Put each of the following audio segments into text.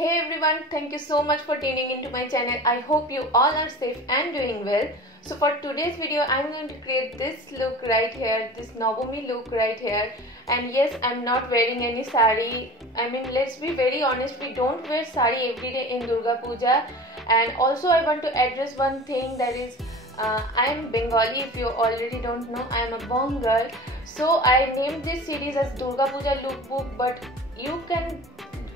Hey everyone, thank you so much for tuning into my channel. I hope you all are safe and doing well. So for today's video, I'm going to create this look right here, this Navami look right here. And yes, I'm not wearing any sari. I mean, let's be very honest, we don't wear sari every day in Durga Puja. And also I want to address one thing, that is I am Bengali. If you already don't know, I am a Bong girl. So I named this series as Durga Puja lookbook, but you can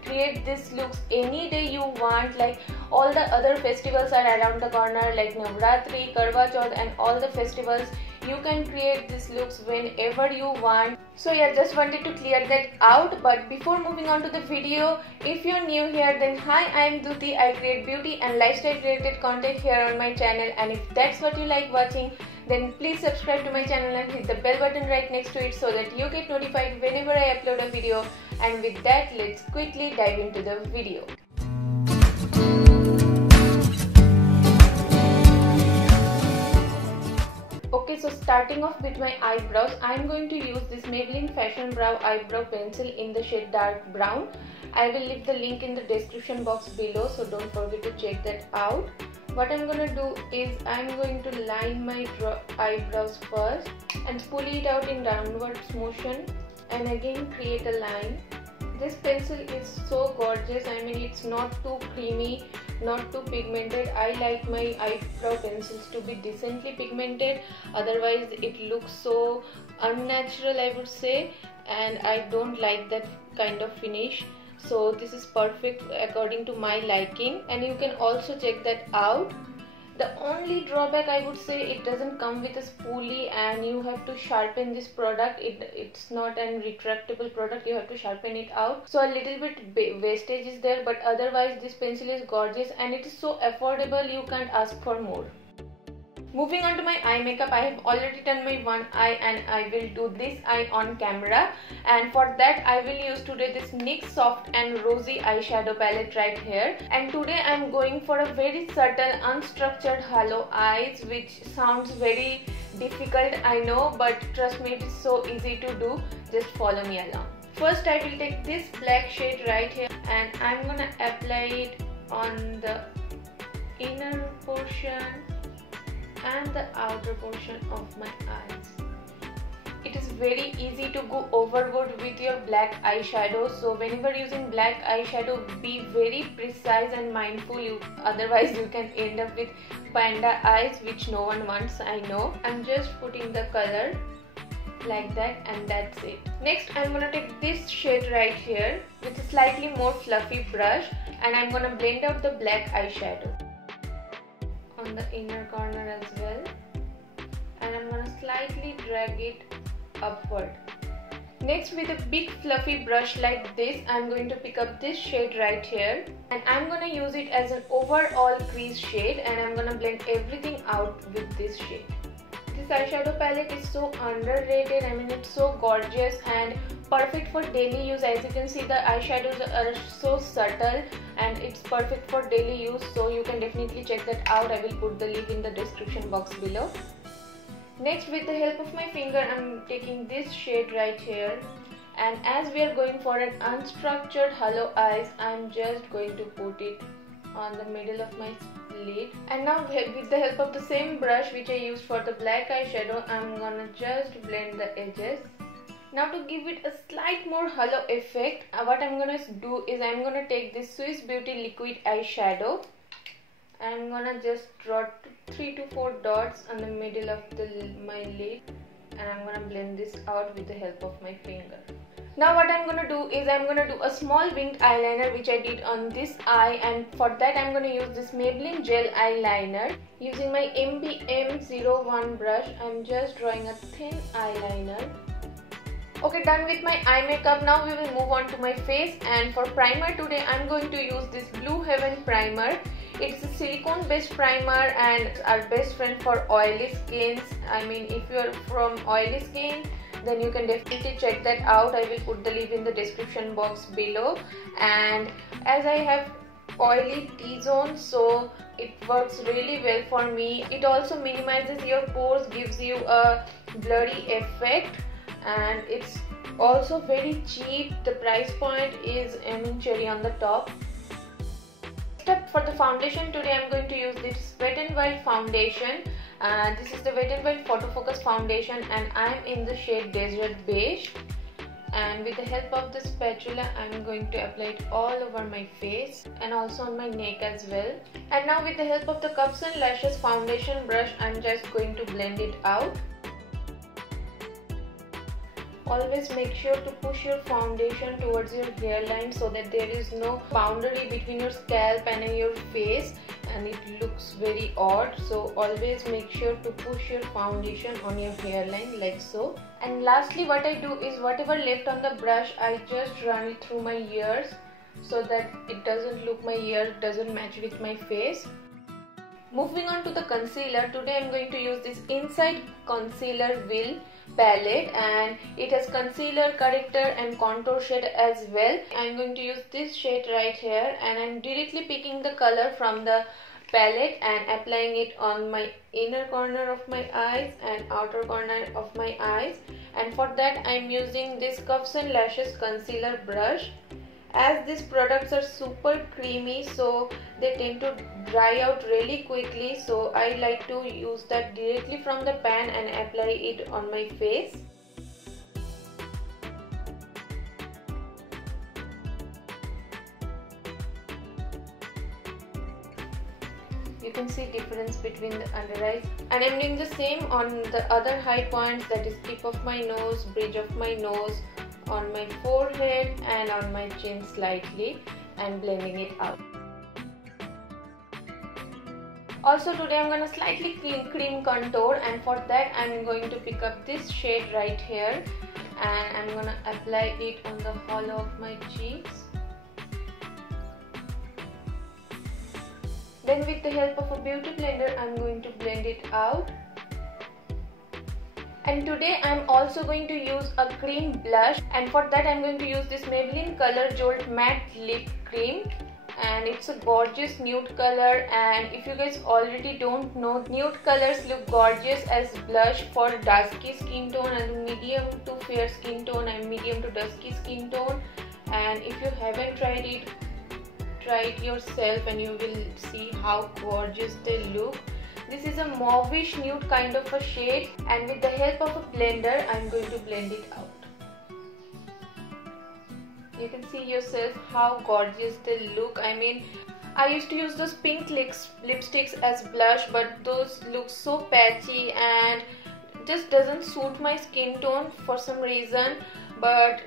create these looks any day you want. Like all the other festivals are around the corner, like Navratri, Karwa Chauth and all the festivals. You can create these looks whenever you want. So yeah, just wanted to clear that out. But before moving on to the video, if you're new here, then hi, I am Duti. I create beauty and lifestyle related content here on my channel, and if that's what you like watching, then please subscribe to my channel and hit the bell button right next to it so that you get notified whenever I upload a video. And with that, let's quickly dive into the video. Okay, so starting off with my eyebrows, I'm going to use this Maybelline Fashion Brow Eyebrow Pencil in the shade Dark Brown. I will leave the link in the description box below, so don't forget to check that out. What I'm going to do is I'm going to line my eyebrows first and pull it out in downwards motion and again create a line. This pencil is so gorgeous. I mean, it's not too creamy, not too pigmented. I like my eyebrow pencils to be decently pigmented, otherwise it looks so unnatural, I would say, and I don't like that kind of finish. So this is perfect according to my liking, and you can also check that out. The only drawback, I would say, it doesn't come with a spoolie and you have to sharpen this product. It's not an retractable product, you have to sharpen it out. So a little bit wastage is there, but otherwise this pencil is gorgeous and it is so affordable, you can't ask for more. Moving on to my eye makeup, I have already done my one eye and I will do this eye on camera. And for that I will use today this NYX Soft and Rosy eyeshadow palette right here. And today I am going for a very subtle unstructured hollow eyes, which sounds very difficult, I know, but trust me, it is so easy to do. Just follow me along. First I will take this black shade right here and I'm gonna apply it on the inner portion and the outer portion of my eyes. It is very easy to go overboard with your black eyeshadow, so whenever using black eyeshadow, be very precise and mindful, otherwise you can end up with panda eyes, which no one wants, I know. I'm just putting the color like that and that's it. Next I'm gonna take this shade right here with a slightly more fluffy brush and I'm gonna blend out the black eyeshadow on the inner corner as well, and I'm gonna slightly drag it upward. Next, with a big fluffy brush like this, I'm going to pick up this shade right here and I'm gonna use it as an overall crease shade and I'm gonna blend everything out with this shade. This eyeshadow palette is so underrated. I mean, it's so gorgeous and perfect for daily use. As you can see, the eyeshadows are so subtle and it's perfect for daily use, so you can definitely check that out. I will put the link in the description box below. Next, with the help of my finger, I'm taking this shade right here, and as we are going for an unstructured hollow eyes, I'm just going to put it on the middle of my lid. And now with the help of the same brush which I used for the black eyeshadow, I'm gonna just blend the edges. Now to give it a slight more hollow effect, what I'm gonna do is I'm gonna take this Swiss Beauty liquid eyeshadow. I'm gonna just draw 3 to 4 dots on the middle of my lid and I'm gonna blend this out with the help of my finger. Now what I'm gonna do is I'm gonna do a small winged eyeliner which I did on this eye, and for that I'm gonna use this Maybelline gel eyeliner. Using my MBM01 brush, I'm just drawing a thin eyeliner. Okay, done with my eye makeup. Now we will move on to my face, and for primer today I'm going to use this Blue Heaven primer. It's a silicone based primer and our best friend for oily skins. I mean, if you are from oily skin, then you can definitely check that out. I will put the link in the description box below. And as I have oily T-zone, so it works really well for me. It also minimizes your pores, gives you a blurry effect, and it's also very cheap. The price point is cherry on the top. Next up, for the foundation, today I'm going to use this Wet n Wild foundation. This is the Wet n Wild Photo Focus foundation and I'm in the shade Desert Beige. And with the help of the spatula, I'm going to apply it all over my face and also on my neck as well. And now with the help of the Cups and Lashes foundation brush, I'm just going to blend it out. Always make sure to push your foundation towards your hairline so that there is no boundary between your scalp and your face and it looks very odd. So always make sure to push your foundation on your hairline like so. And lastly, what I do is whatever left on the brush, I just run it through my ears so that it doesn't look, my ear doesn't match with my face. Moving on to the concealer, today I'm going to use this Inside Concealer Wheel palette and it has concealer, corrector and contour shade as well. I'm going to use this shade right here and I'm directly picking the color from the palette and applying it on my inner corner of my eyes and outer corner of my eyes. And for that I'm using this Cups and Lashes concealer brush. As these products are super creamy, so they tend to dry out really quickly, so I like to use that directly from the pan and apply it on my face. You can see difference between the under eyes, and I'm doing the same on the other high points, that is tip of my nose, bridge of my nose, on my forehead and on my chin slightly, and blending it out. Also today I'm gonna slightly cream contour, and for that I'm going to pick up this shade right here and I'm gonna apply it on the hollow of my cheeks. Then with the help of a beauty blender I'm going to blend it out. And today I'm also going to use a cream blush, and for that I'm going to use this Maybelline Color Jolt Matte Lip Cream, and it's a gorgeous nude color. And if you guys already don't know, nude colors look gorgeous as blush for dusky skin tone and medium to fair skin tone and medium to dusky skin tone. And if you haven't tried it, try it yourself and you will see how gorgeous they look. This is a mauvish nude kind of a shade, and with the help of a blender I'm going to blend it out. You can see yourself how gorgeous they look. I mean, I used to use those pink lipsticks as blush, but those look so patchy and just doesn't suit my skin tone for some reason. But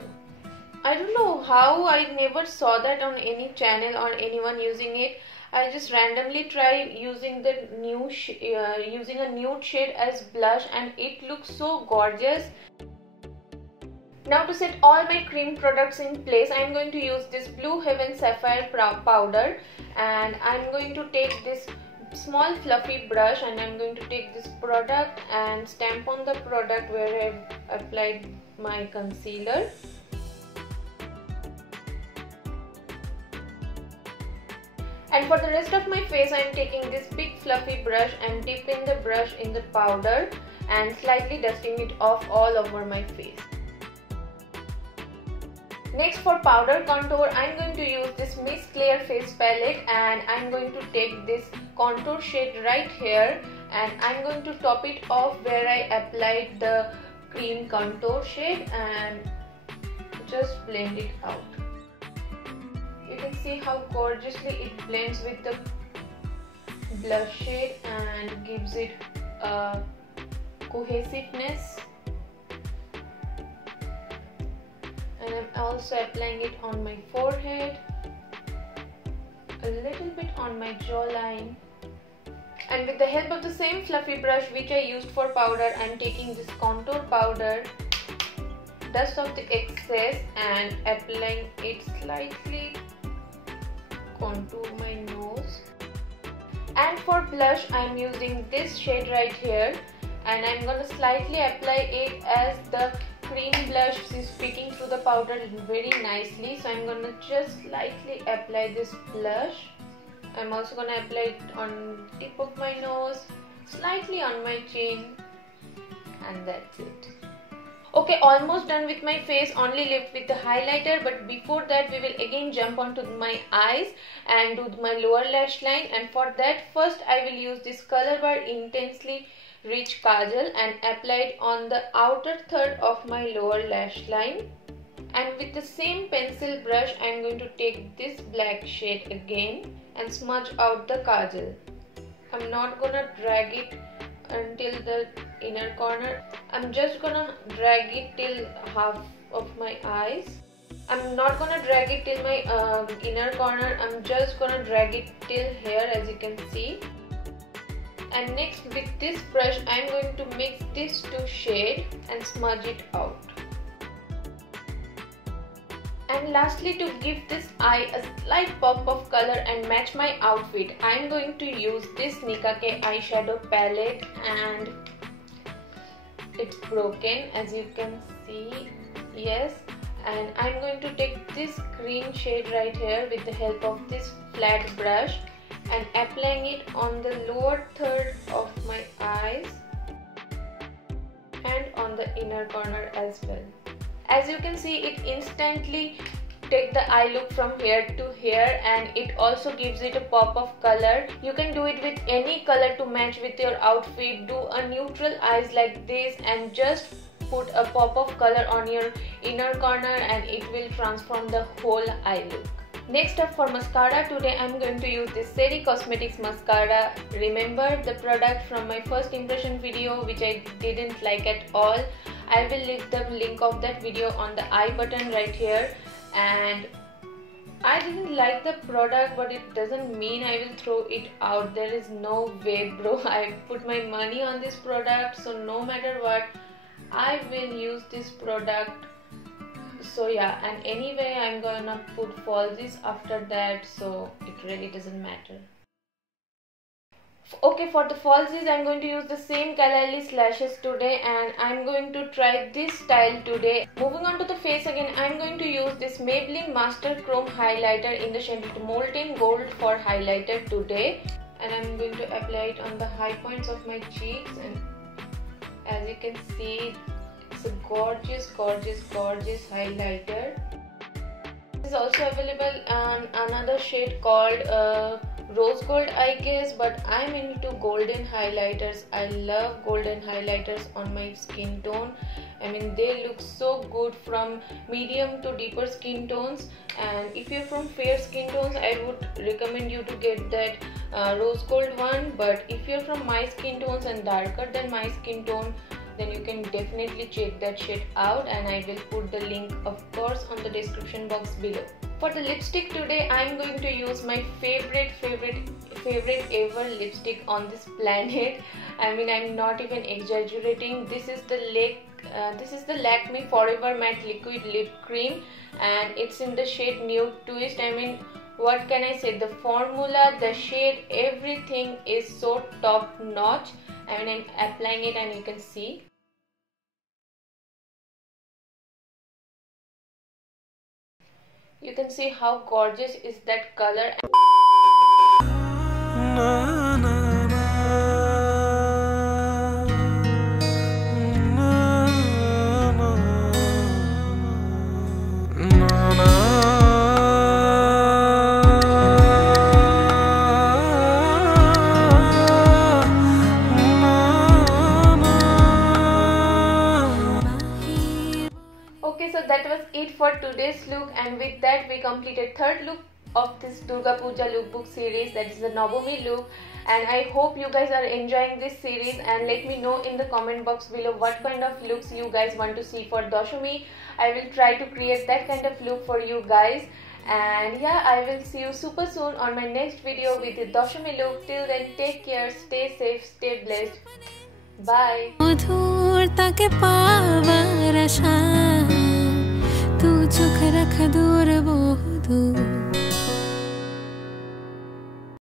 I don't know how I never saw that on any channel or anyone using it. I just randomly try using the using a nude shade as blush, and it looks so gorgeous. Now to set all my cream products in place, I am going to use this Blue Heaven Sapphire powder, and I am going to take this small fluffy brush and I am going to take this product and stamp on the product where I have applied my concealer. And for the rest of my face, I am taking this big fluffy brush and dipping the brush in the powder and slightly dusting it off all over my face. Next, for powder contour, I am going to use this Miss Claire face palette, and I am going to take this contour shade right here and I am going to top it off where I applied the cream contour shade and just blend it out. You can see how gorgeously it blends with the blush shade and gives it a cohesiveness. And I'm also applying it on my forehead, a little bit on my jawline. And with the help of the same fluffy brush which I used for powder, I'm taking this contour powder, dust off the excess and applying it slightly, contour my nose. And for blush, I'm using this shade right here and I'm gonna slightly apply it as the cream blush is sticking through the powder very nicely. So I'm gonna just slightly apply this blush. I'm also gonna apply it on the tip of my nose, slightly on my chin, and that's it. Okay, almost done with my face, only left with the highlighter, but before that we will again jump onto my eyes and do my lower lash line. And for that, first I will use this Color Bar Intensely Rich Kajal and apply it on the outer third of my lower lash line. And with the same pencil brush, I am going to take this black shade again and smudge out the kajal. I'm not gonna drag it until the inner corner. I'm just gonna drag it till half of my eyes. I'm not gonna drag it till my inner corner. I'm just gonna drag it till here, as you can see. And next, with this brush, I'm going to mix these two shades and smudge it out. And lastly, to give this eye a slight pop of color and match my outfit, I am going to use this Nika K eyeshadow palette, and it's broken, as you can see. Yes, and I'm going to take this green shade right here with the help of this flat brush and applying it on the lower third of my eyes and on the inner corner as well. As you can see, it instantly take the eye look from here to here, and it also gives it a pop of color. You can do it with any color to match with your outfit. Do a neutral eyes like this and just put a pop of color on your inner corner and it will transform the whole eye look. Next up, for mascara, today I'm going to use this Seri Cosmetics mascara. Remember the product from my first impression video which I didn't like at all? I will leave the link of that video on the I button right here. And I didn't like the product, but it doesn't mean I will throw it out. There is no way, bro. I put my money on this product, so no matter what, I will use this product. So yeah, and anyway I'm gonna put falsies after that, so it really doesn't matter. Okay, for the falsies I'm going to use the same Kalalis lashes today, and I'm going to try this style today. Moving on to the face again, I'm going to use this Maybelline Master Chrome highlighter in the shade Molten Gold for highlighter today, and I'm going to apply it on the high points of my cheeks. And as you can see, it's a gorgeous highlighter. This is also available on another shade called Rose Gold, I guess, but I'm into golden highlighters. I love golden highlighters on my skin tone. I mean, they look so good from medium to deeper skin tones, and if you're from fair skin tones, I would recommend you to get that rose gold one. But if you're from my skin tones and darker than my skin tone, then you can definitely check that shade out, and I will put the link, of course, on the description box below. For the lipstick today, I am going to use my favorite ever lipstick on this planet. I mean, I'm not even exaggerating. This is the Lakme Forever Matte Liquid Lip Cream, and it's in the shade Nude Twist. I mean, what can I say? The formula, the shade, everything is so top notch. I mean, I'm applying it and you can see. You can see how gorgeous is that color. That was it for today's look, and with that we completed third look of this Durga Puja lookbook series, that is the Navami look. And I hope you guys are enjoying this series, and let me know in the comment box below what kind of looks you guys want to see for Dashami. I will try to create that kind of look for you guys. And yeah, I will see you super soon on my next video with the Dashami look. Till then, take care, stay safe, stay blessed. Bye. तू चुक रख दूर वो दूर